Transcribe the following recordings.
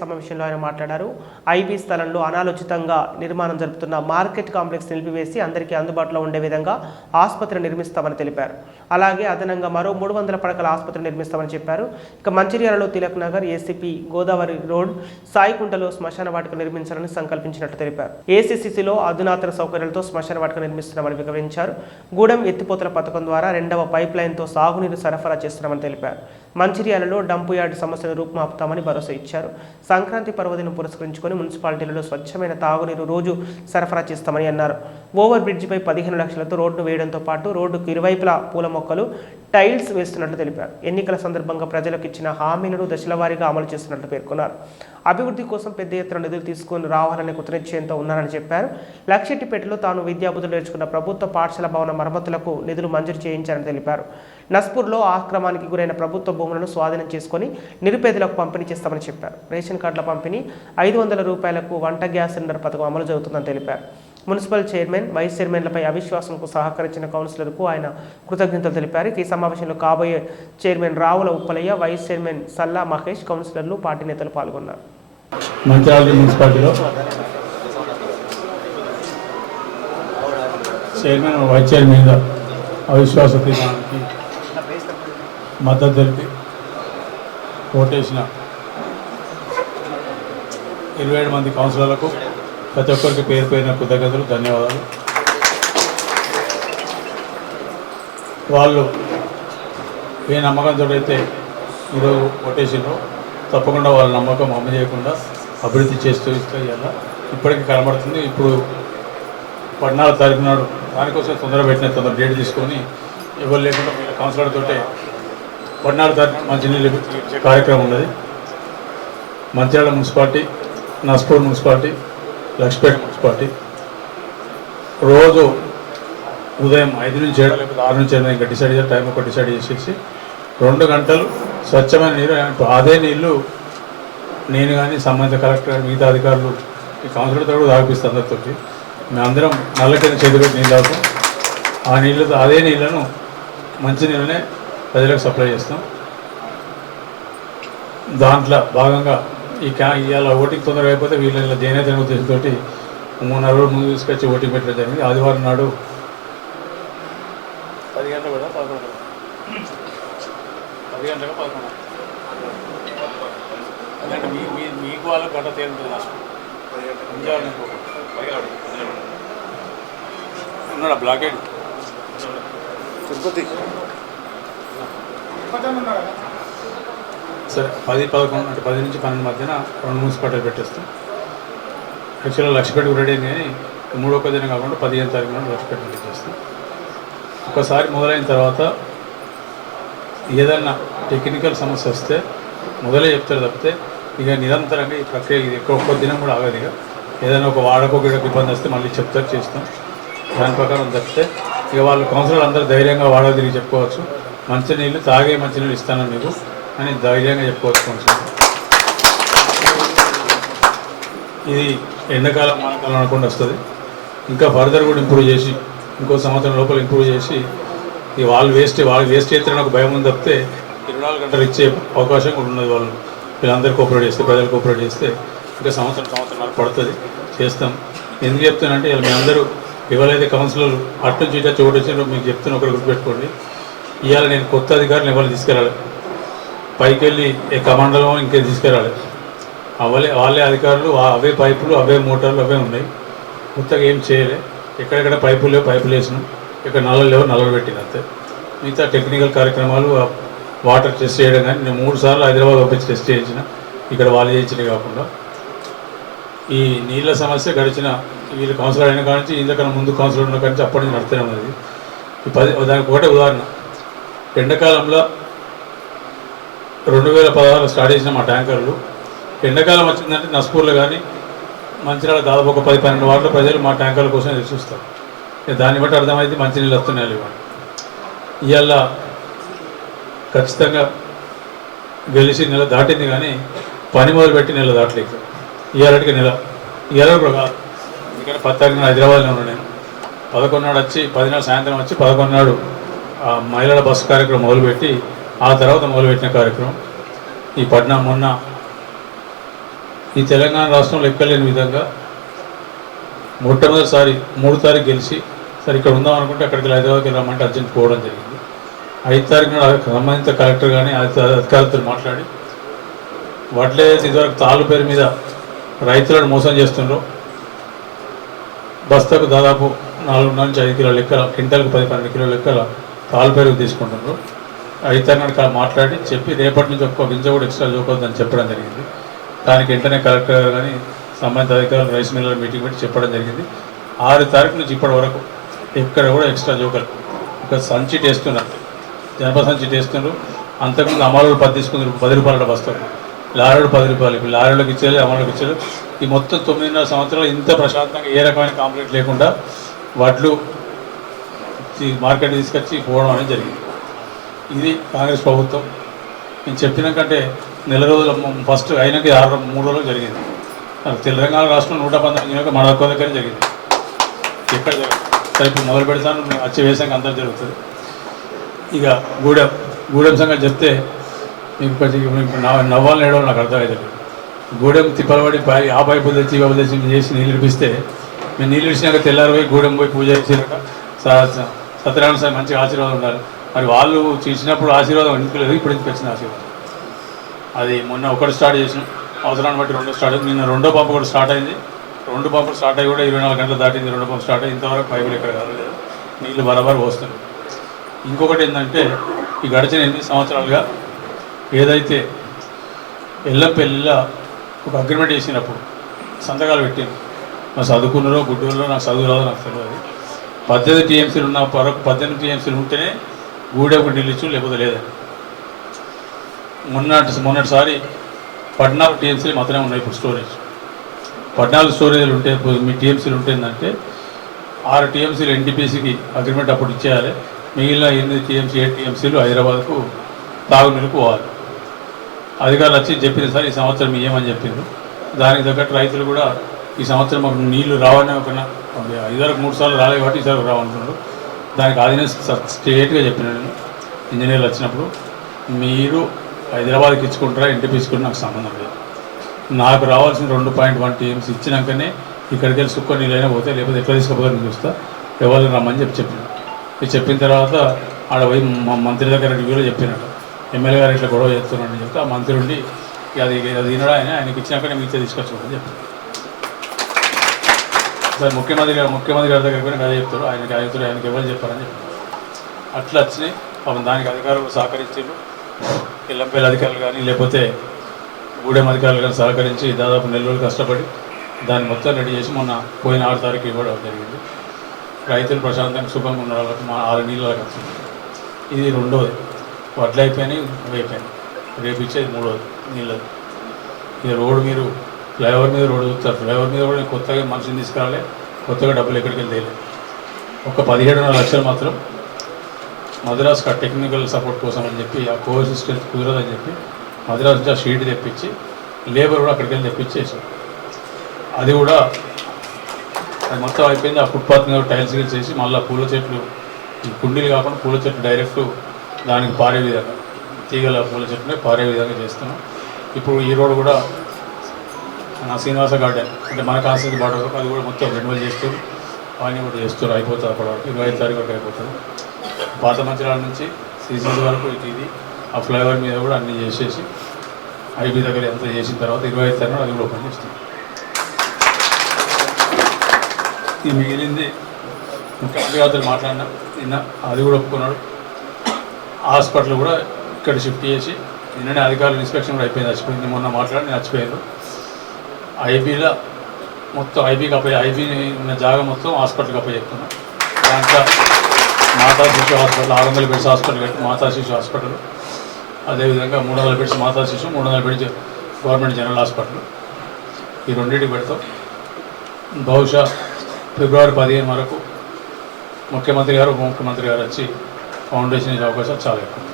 సమావేశంలో ఆయన మాట్లాడారు. ఐబీ స్థలంలో అనాలోచితంగా నిర్మాణం జరుపుతున్న మార్కెట్ కాంప్లెక్స్ నిలిపివేసి అందరికీ అందుబాటులో ఉండే విధంగా ఆసుపత్రి నిర్మిస్తామని తెలిపారు. అలాగే అదనంగా మరో మూడు వందల పడకల ఆసుపత్రి నిర్మిస్తామని చెప్పారు. ఇక మంచిర్యాలలో తిలక్ నగర్ ఏసీపీ గోదావరి రోడ్ సాయికుంటలో శ్మశాన వాటిక నిర్మించాలని సంకల్పించినట్టు తెలిపారు. ఏసీసీసీలో అధునాతన సౌకర్యాలతో శ్మశాన వాటిక నిర్మిస్తున్నామని వివరించారు. గూడెం ఎత్తిపోతల పథకం ద్వారా రెండవ పైప్ లైన్తో సాగునీరు సరఫరా చేస్తున్నామని తెలిపారు. మంచిర్యాలలో డంపు యార్డ్ సమస్యను రూపుమాపుతామని భరోసా ఇచ్చారు. సంక్రాంతి పర్వదినం పురస్కరించుకొని మున్సిపాలిటీలలో స్వచ్ఛమైన తాగునీరు రోజు సరఫరా చేస్తామని అన్నారు. ఓవర్ బ్రిడ్జిపై పదిహేను లక్షలతో రోడ్డు వేయడంతో పాటు రోడ్డుకు ఇరువైపులా పూల మొక్కలు టైల్స్ వేస్తున్నట్లు తెలిపారు. ఎన్నికల సందర్భంగా ప్రజలకు ఇచ్చిన హామీలను దశలవారీగా అమలు చేస్తున్నట్లు పేర్కొన్నారు. అభివృద్ధి కోసం పెద్ద ఎత్తున నిధులు తీసుకొని రావాలనే కృతనిశ్చయంతో ఉన్నారని చెప్పారు. లక్షెట్టిపేటలో తాను విద్యాబుద్ధులు నేర్చుకున్న ప్రభుత్వ పాఠశాల భవన మరమ్మతులకు నిధులు మంజూరు చేయించారని తెలిపారు. నస్పూర్లో ఆక్రమానికి గురైన ప్రభుత్వ భూములను స్వాధీనం చేసుకొని నిరుపేదలకు పంపిణీ చేస్తామని చెప్పారు. రేషన్ కార్డుల పంపిణీ ఐదు వందల రూపాయలకు వంట గ్యాస్ సిలిండర్ పథకం అమలు జరుగుతుందని తెలిపారు. మున్సిపల్ చైర్మన్ వైస్ చైర్మన్లపై అవిశ్వాసంకు సహకరించిన కౌన్సిలర్కు ఆయన కృతజ్ఞతలు తెలిపారు. ఈ సమావేశంలో కాబోయే chairman Ravula Uppalaiah vice chairman Salla Mahesh కౌన్సిలర్లు పార్టీ నేతలు పాల్గొన్నారు. మంచిర్యాల మున్సిపాలిటీలో చైర్మన్ వైస్ అవిశ్వాస తీర్మానానికి మద్దతు తెలిపి ఓటేసిన ఇరవై ఏడు మంది కౌన్సిలర్లకు ప్రతి ఒక్కరికి పేరు పేరిన కృతజ్ఞతలు ధన్యవాదాలు. వాళ్ళు ఏ నమ్మకంతో అయితే ఈరోజు ఓటేసినో తప్పకుండా వాళ్ళ నమ్మకం అమ్మ చేయకుండా అభివృద్ధి చేస్తూ ఇస్తూ ఇలా ఇప్పటికీ కనబడుతుంది. ఇప్పుడు పద్నాలుగు తారీఖు నాడు దానికోసం తొందర పెట్టిన తొందర డేట్ తీసుకొని ఎవరు లేకుండా కౌన్సిలర్ తోటే పద్నాలుగు తారీఖు మంచినీళ్ళు ఇచ్చే కార్యక్రమం ఉన్నది. Mancherial municipality Naspur municipality Lakshmipet municipality. రోజు ఉదయం ఐదు నుంచి ఏడు లేకపోతే ఆరు నుంచి ఏడు ఇంకా డిసైడ్ చేయాలి టైం ఒక డిసైడ్ చేసేసి రెండు గంటలు స్వచ్ఛమైన నీరు అదే నీళ్ళు నేను కానీ సంబంధిత కలెక్టర్ కానీ మిగతా అధికారులు ఈ కౌన్సిలర్తో కూడా తాగిపిస్తాం అందరితోటి. మేమందరం నల్ల కింద చేతులు నీళ్ళు తాగుతాం. ఆ నీళ్ళతో అదే నీళ్ళను మంచి నీళ్ళనే ప్రజలకు సప్లై చేస్తాం. దాంట్లో భాగంగా ఈ క్యా ఇవాళ ఓటింగ్ తొందరగా అయిపోతే వీళ్ళ ఇలా చేనేత ఉద్దేశంతో మూడు నెలల రోజులు ముందు తీసుకొచ్చి ఓటింగ్ పెట్టడం జరిగింది. ఆదివారం నాడు పది గంటల కూడా పదకొండు? పది గంటలకు పదకొండు అంటే మీ మీ మీకు వాళ్ళకి గంట తేలుతుంది. ఉన్నాడా? బ్లాకేడ్? తిరుపతి. సరే పది పదకొండు అంటే పది నుంచి పన్నెండు మధ్యన రెండు మున్సిపాలిటీలు పెట్టేస్తాం. యాక్చువల్గా లక్షపేట రెడీ అయింది కానీ మూడో పదిన కాకుండా పదిహేను తారీఖు నాడు లక్షపేట రెడీ చేస్తాం. ఒకసారి మొదలైన తర్వాత ఏదైనా టెక్నికల్ సమస్య వస్తే మొదలే చెప్తారు తప్పితే ఇక నిరంతరంగా ఈ ప్రక్రియ ఇది ఎక్కువ ఒక్క దినం కూడా ఆగదు ఇక. ఏదైనా ఒక వాడకో గిడకు ఇబ్బంది వస్తే మళ్ళీ చెప్తారు చేస్తాం. దాని ప్రకారం తప్పితే ఇక వాళ్ళు కౌన్సిలర్ అందరూ ధైర్యంగా వాడక తిరిగి చెప్పుకోవచ్చు. మంచినీళ్ళు తాగే మంచినీళ్ళు ఇస్తాను మీకు అని ధైర్యంగా చెప్పుకోవచ్చు కొంచెం. ఇది ఎండాకాలం వానాకాలం అనుకుండా వస్తుంది. ఇంకా ఫర్దర్ కూడా ఇంప్రూవ్ చేసి ఇంకో సంవత్సరం లోపల ఇంప్రూవ్ చేసి ఈ వాళ్ళు వేస్ట్ వాళ్ళు వేస్ట్ చేస్తారని ఒక భయం ఉంది తప్పితే ఇరవై నాలుగు గంటలు ఇచ్చే అవకాశం కూడా ఉన్నది వాళ్ళు వీళ్ళందరూ కోఆపరేట్ చేస్తే ప్రజలు కోఆపరేట్ చేస్తే ఇంకా సంవత్సరం సంవత్సరం పడుతుంది. చేస్తాం. ఎందుకు చెప్తానంటే వీళ్ళు మీ అందరూ ఎవరైతే కౌన్సిలర్లు అటు నుంచి ఇటు చోటు వచ్చినారో మీకు చెప్తున్న ఒకరు గుర్తుపెట్టుకోండి. ఇవాళ నేను కొత్త అధికారులు ఎవరు తీసుకురాలి పైకి వెళ్ళి ఏ కమాండలో ఇంకే తీసుకురాలి అవలే వాళ్ళే అధికారులు అవే పైపులు అవే మోటార్లు అవే ఉన్నాయి. కొత్తగా ఏం చేయలే. ఎక్కడెక్కడ పైపులు లేవు పైపులు వేసినాం. ఇక్కడ నల్లలు లేవు నల్లలు పెట్టిన అంతే. మిగతా టెక్నికల్ కార్యక్రమాలు వాటర్ టెస్ట్ చేయడం కానీ నేను మూడు సార్లు హైదరాబాద్ పంపించి టెస్ట్ చేయించిన. ఇక్కడ వాళ్ళు చేయించినవి కాకుండా. ఈ నీళ్ళ సమస్య గడిచిన వీళ్ళు కౌన్సిలర్ అయిన కాడి నుంచి ఇంతకన్నా ముందు కౌన్సిలర్ ఉన్న కాడి నుంచి అప్పటి నుంచి నడుస్తూనే ఉన్నది. ఈ పది దానికి ఒకటే ఉదాహరణ. ఎండాకాలంలో రెండు వేల పదహారులో స్టార్ట్ చేసిన మా ట్యాంకర్లు. ఎండాకాలం వచ్చిందంటే నస్పూర్లో కానీ మంచిర్యాల దాదాపు ఒక పది పన్నెండు వార్డుల ప్రజలు మా ట్యాంకర్ల కోసం ఎదురు చూస్తారు దాన్ని బట్టి అర్థమైంది మంచినీళ్ళు వస్తున్నాయి ఇవాళ. ఇవాళ ఖచ్చితంగా గెలిచి నెల దాటింది కానీ పని మొదలుపెట్టి నెల దాటలేదు. ఇవాళకి నెల ఇవాళ కూడా కాదు. ఎందుకంటే పది తారీఖున హైదరాబాద్లో ఉన్నాను నేను. పదకొండు నాడు వచ్చి పదినాడు సాయంత్రం వచ్చి పదకొండు నాడు మహిళల బస్సు కార్యక్రమం మొదలుపెట్టి ఆ తర్వాత మొదలుపెట్టిన కార్యక్రమం. ఈ పట్నం మొన్న ఈ తెలంగాణ రాష్ట్రంలో ఎక్కలేని విధంగా మొట్టమొదటిసారి మూడు తారీఖు గెలిచి సరే ఇక్కడ ఉందాం అనుకుంటే అక్కడికి హైదరాబాద్కి రమ్మంటే అర్జెంట్ పోవడం జరిగింది. ఐదు తారీఖు నాడు సంబంధిత కలెక్టర్ కానీ అధికారులతో మాట్లాడి వడ్లే ఇదివరకు తాళ్ళు పేరు మీద రైతులను మోసం చేస్తుండ్రు. బస్తాకు దాదాపు నాలుగు నుంచి ఐదు కిలోల లెక్కల క్వింటాల్కి పది పన్నెండు కిలోల లెక్కల తాళ్ళు పెరుగు తీసుకుంటున్నారు. ఐదు కనుక మాట్లాడి చెప్పి రేపటి నుంచి ఒక్క గింజ కూడా ఎక్స్ట్రా చూపొద్దని చెప్పడం జరిగింది. దానికి వెంటనే కలెక్టర్ గారు కానీ సంబంధిత అధికారులు రైస్ మిల్లర్ మీటింగ్ పెట్టి చెప్పడం జరిగింది. ఆరు తారీఖు నుంచి ఇప్పటి వరకు ఎక్కడ కూడా ఎక్స్ట్రా జోకలు ఒక సంచి టేస్తున్నారు. జనప సంచి టేస్తున్నారు. అంతకుముందు అమలు పది తీసుకున్నారు పది రూపాయల వస్తారు లారీలు పది రూపాయలు ఇప్పుడు లారీలకు ఇచ్చారు అమలుకి ఇచ్చారు ఈ మొత్తం తొమ్మిదిన్నర సంవత్సరాలు ఇంత ప్రశాంతంగా ఏ రకమైన కాంప్లైంట్ లేకుండా వడ్లు మార్కెట్ తీసుకొచ్చి పోవడం అనేది జరిగింది. ఇది కాంగ్రెస్ ప్రభుత్వం. నేను చెప్పినాకంటే నెల రోజుల ఫస్ట్ అయినాక ఆరు మూడు రోజులు జరిగింది. తెలంగాణ రాష్ట్రంలో నూట పంతొమ్మిది నియోజక మన ఒక్క దగ్గర జరిగింది. ఎక్కడ జరగదు? సరే ఇప్పుడు మొదలు పెడతాను. వచ్చే వేసాక అందరూ జరుగుతుంది. ఇక గూడెం గూడెం సంగతి చెప్తే మీకు నవ్వాలని ఏడో నాకు అర్థమైంది గూడెం తిప్పలబడి పై ఆ పైపు తెచ్చి ఈ పైపు తెచ్చి చేసి నీళ్ళు ఇప్పిస్తే మేము నీళ్ళు ఇచ్చినాక తెల్లారి పోయి గూడెం పోయి పూజ చేసినాక సత్యనారాయణ స్వామి మంచి ఆశీర్వాదం ఉండాలి మరి వాళ్ళు చేసినప్పుడు ఆశీర్వాదం ఎందుకు లేదు? ఇప్పుడు ఎందుకు వచ్చిన ఆశీర్వాదం? అది మొన్న ఒకటి స్టార్ట్ చేసినాం. అవసరాన్ని బట్టి రెండో స్టార్ట్ అయింది. నిన్న రెండో పంపు కూడా స్టార్ట్ అయింది. రెండు పంపులు స్టార్ట్ అయ్యి కూడా ఇరవై నాలుగు గంటలు దాటింది రెండో పంపు స్టార్ట్ అయ్యి ఇంతవరకు పైపులు ఎక్కడ కాలేదు. నీళ్ళు బరాబర్ పోస్తున్నాయి. ఇంకొకటి ఏంటంటే ఈ గడిచిన ఎనిమిది సంవత్సరాలుగా ఏదైతే ఎల్లంపల్లిలో ఒక అగ్రిమెంట్ చేసినప్పుడు సంతకాలు పెట్టింది మా చదువుకున్నారో గుడ్డూరులో నాకు చదువు రాదో నాకు తెలియదు. పద్దెనిమిది టీఎంసీలు ఉన్న పర పద్దెనిమిది టీఎంసీలు ఉంటేనే గూడె ఒక లేకపోతే లేదని మొన్నటి మొన్నటిసారి పద్నాలుగు టీఎంసీలు మాత్రమే ఉన్నాయి ఇప్పుడు స్టోరేజ్ పద్నాలుగు స్టోరేజ్లు ఉంటే మీ టీఎంసీలు ఉంటుందంటే ఆరు టీఎంసీలు ఎన్టీపీసీకి అగ్రిమెంట్ అప్పుడు ఇచ్చేయాలి. మిగిలిన ఎనిమిది టీఎంసీ ఏడు టీఎంసీలు హైదరాబాద్కు తాగునీరుకు పోవాలి. అధికారులు వచ్చి చెప్పింది సార్ ఈ సంవత్సరం ఇయ్యమని చెప్పిండ్రు. దానికి తగ్గట్టు రైతులు కూడా ఈ సంవత్సరం మాకు నీళ్ళు రావని ఒక ఐదారు మూడు సార్లు రాలేదు కాబట్టి ఈసారి రావంటున్నారు దానికి ఆదిన స్ట్రేట్గా చెప్పిన ఇంజనీర్లు వచ్చినప్పుడు మీరు హైదరాబాద్కి ఇచ్చుకుంటారా ఇంటికి ఇచ్చుకుంటే నాకు సంబంధం లేదు. నాకు రావాల్సిన రెండు పాయింట్ వన్ టీఎంస్ ఇచ్చినాకనే ఇక్కడికి వెళ్ళి సుక్క నీళ్ళైనా పోతే లేకపోతే ఎట్లా తీసుకోపోతే నేను చూస్తా. ఎవరిని రమ్మని చెప్పి చెప్పిన. ఇది చెప్పిన తర్వాత ఆడ పోయి మా మంత్రి దగ్గర రివ్యూలో చెప్పినట్టు ఎమ్మెల్యే గారు ఇట్లా గొడవ చేస్తున్నాడని చెప్తే ఆ మంత్రి ఉండి అది అది తినడా ఆయన. ఆయనకి ఇచ్చినాకనే మిగతా తీసుకొచ్చుకోమని చెప్పాను. సార్ ముఖ్యమంత్రి గారు ముఖ్యమంత్రి గారి దగ్గర కూడా కథ చెప్తారు ఆయనకి ఆయన ఆయనకి ఎవరు చెప్పారని చెప్పారు. అట్లా వచ్చినాయి. పాపం దానికి అధికారులు సహకరించారు. ఎల్లంపల్లి అధికారులు కానీ లేకపోతే గూడెం అధికారులు కానీ సహకరించి దాదాపు నెల రోజులు కష్టపడి దాన్ని మొత్తం రెడీ చేసి మొన్న పోయిన ఆరు తారీఖు ఇవ్వడం జరిగింది. రైతులు ప్రశాంతంగా శుభంగా ఉన్న వాళ్ళకి మా ఆరు నీళ్ళకి వచ్చింది. ఇది రెండోది. వడ్లు అయిపోయినాయి ఇవి అయిపోయినాయి. రేపు ఇచ్చేది మూడోది నీళ్ళది. ఈ రోడ్డు మీరు ఫ్లైఓవర్ మీద రోడ్డు చూస్తారు. ఫ్లైఓవర్ మీద కూడా కొత్తగా మనిషిని తీసుకురాలే కొత్తగా డబ్బులు ఎక్కడికి వెళ్ళి ఒక పదిహేడున్నర లక్షలు మాత్రం మద్రాస్ టెక్నికల్ సపోర్ట్ కోసం అని చెప్పి ఆ కోర్స్ స్ట్రెంత్ కుదరదని చెప్పి మద్రాస్ నుంచి ఆ షీట్ తెప్పించి లేబర్ కూడా అక్కడికి వెళ్ళి తెప్పించేసాం అది కూడా అది మొత్తం అయిపోయింది. ఆ ఫుట్పాత్ మీద టైల్స్ గిల్స్ చేసి మళ్ళీ పూల చెట్లు కుండీలు కాకుండా పూల చెట్లు డైరెక్ట్ దానికి పారే విధంగా తీగల పూల చెట్లనే పారే విధంగా చేస్తున్నాం. ఇప్పుడు ఈ రోడ్ కూడా శ్రీనివాస గార్డెన్ అంటే మన కాన్స్టిట్యూన్సీ బార్డర్ అది కూడా మొత్తం రెన్యువల్ చేస్తూ అవన్నీ కూడా చేస్తారు అయిపోతుంది అక్కడ. ఇరవై ఐదు తారీఖు వరకు అయిపోతుంది. పాత మంచిరాల నుంచి సీసీసీ వరకు ఇటు ఇది ఆ ఫ్లైఓవర్ మీద కూడా అన్నీ చేసేసి ఐబీ దగ్గర ఎంత చేసిన తర్వాత ఇరవై ఐదు తారీఖు అది కూడా ఓపెన్ చేస్తాం. ఈ మిగిలింది ముఖ్యమంత్రి గారితో మాట్లాడినా నిన్న అది కూడా ఒప్పుకున్నాడు. హాస్పిటల్ కూడా ఇక్కడ షిఫ్ట్ చేసి నిన్ననే అధికారులు ఇన్స్పెక్షన్ కూడా అయిపోయింది చచ్చిపోయింది మొన్న మాట్లాడి చచ్చిపోయారు ఐబీలో మొత్తం ఐబీకి అప్ప ఐబీ ఉన్న జాగా మొత్తం హాస్పిటల్కి అప్ప చెప్తున్నా. దాంట్లో మాతా శిశు హాస్పిటల్ ఆరు వందల బెడ్స్ హాస్పిటల్ కట్టి మాతా శిశు హాస్పిటల్. అదేవిధంగా మూడు వందల బెడ్స్ మాతా శిశు మూడు వందల బెడ్స్ గవర్నమెంట్ జనరల్ హాస్పిటల్. ఈ రెండింటికి పెడతాం. బహుశా ఫిబ్రవరి పదిహేను వరకు ముఖ్యమంత్రి గారు ఉప ముఖ్యమంత్రి గారు వచ్చి ఫౌండేషన్ ఇచ్చే అవకాశాలు చాలా ఎక్కువ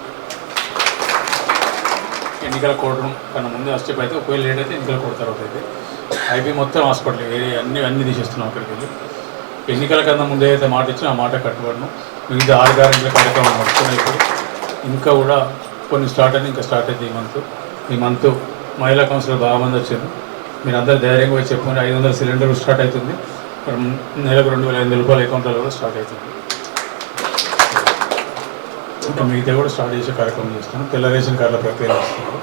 ఎన్నికల కోడడం కన్నా ముందే స్టెప్ అయితే ఒకవేళ లేట్ అయితే ఎన్నికల కొడతారు తర్వాత అయితే ఐపీ మొత్తం హాస్పిటల్ ఏరియా అన్ని అన్ని తీసేస్తున్నాం అక్కడికి వెళ్ళి. ఎన్నికల కన్నా ముందే అయితే మాట ఇచ్చిన ఆ మాట కట్టుబడను. మిగతా ఆరు గ్యారెంటీల కార్యక్రమం నడుస్తున్నాయి ఇప్పుడు ఇంకా కూడా కొన్ని స్టార్ట్ అని ఇంకా స్టార్ట్ అయింది ఈ మంత్. ఈ మంత్ మహిళా కౌన్సిలర్ బాగా మంది వచ్చారు. మీరు అందరూ ధైర్యంగా పోయి చెప్పుకుని ఐదు వందల సిలిండర్ స్టార్ట్ అవుతుంది. నెలకు రెండు వేల ఐదు రూపాయల అకౌంట్లో కూడా స్టార్ట్ అవుతుంది. ఇంకా మిగతా కూడా స్టార్ట్ చేసే కార్యక్రమం చేస్తాను తెల్ల రేషన్ కార్డుల ప్రక్రియ చేస్తున్నాను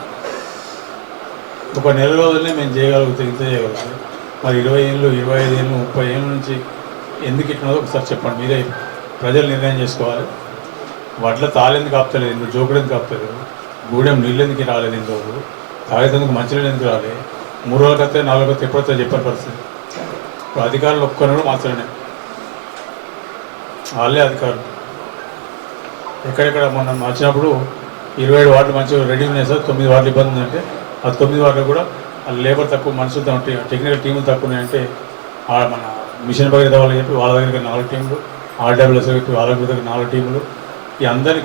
ఒక నెల రోజులనే మేము చేయగలుగుతాం ఇంత చేయగలుగుతాం. మరి ఇరవై ఏళ్ళు ఇరవై ఐదు ఏళ్ళు ముప్పై ఏళ్ళ నుంచి ఎందుకు ఇట్టినదో ఒకసారి చెప్పండి. మీరే ప్రజలు నిర్ణయం చేసుకోవాలి. వడ్ల తాళెందుకు ఆపుతలేదు ఎందుకు జోకుడు ఎందుకు ఆపుతలేదు. గూడెం నీళ్ళు ఎందుకు రాలేదు ఇంతవరకు తాగేందుకు మంచినీళ్ళు ఎందుకు రాలేదు మూడు రోజులకి వస్తే నాలుగు వస్తే ఎప్పుడైతే చెప్పని పరిస్థితి. ఇప్పుడు అధికారులు ఒక్కరు మాత్రమే. వాళ్ళే అధికారులు. ఎక్కడెక్కడ మొన్న వచ్చినప్పుడు ఇరవై ఏడు వార్డులు మంచిగా రెడీ ఉన్నాయి సార్. తొమ్మిది వార్డులు ఇబ్బంది ఉందంటే ఆ తొమ్మిది వార్డులు కూడా ఆ లేబర్ తక్కువ మనుషులు టెక్నికల్ టీములు తక్కువ ఉన్నాయంటే మన మిషన్ భగీరథ వాళ్ళు చెప్పి వాళ్ళ దగ్గర నాలుగు టీములు ఆర్డబ్ల్యూఎస్ చెప్పి వాళ్ళ దగ్గర నాలుగు టీములు. ఈ అందరినీ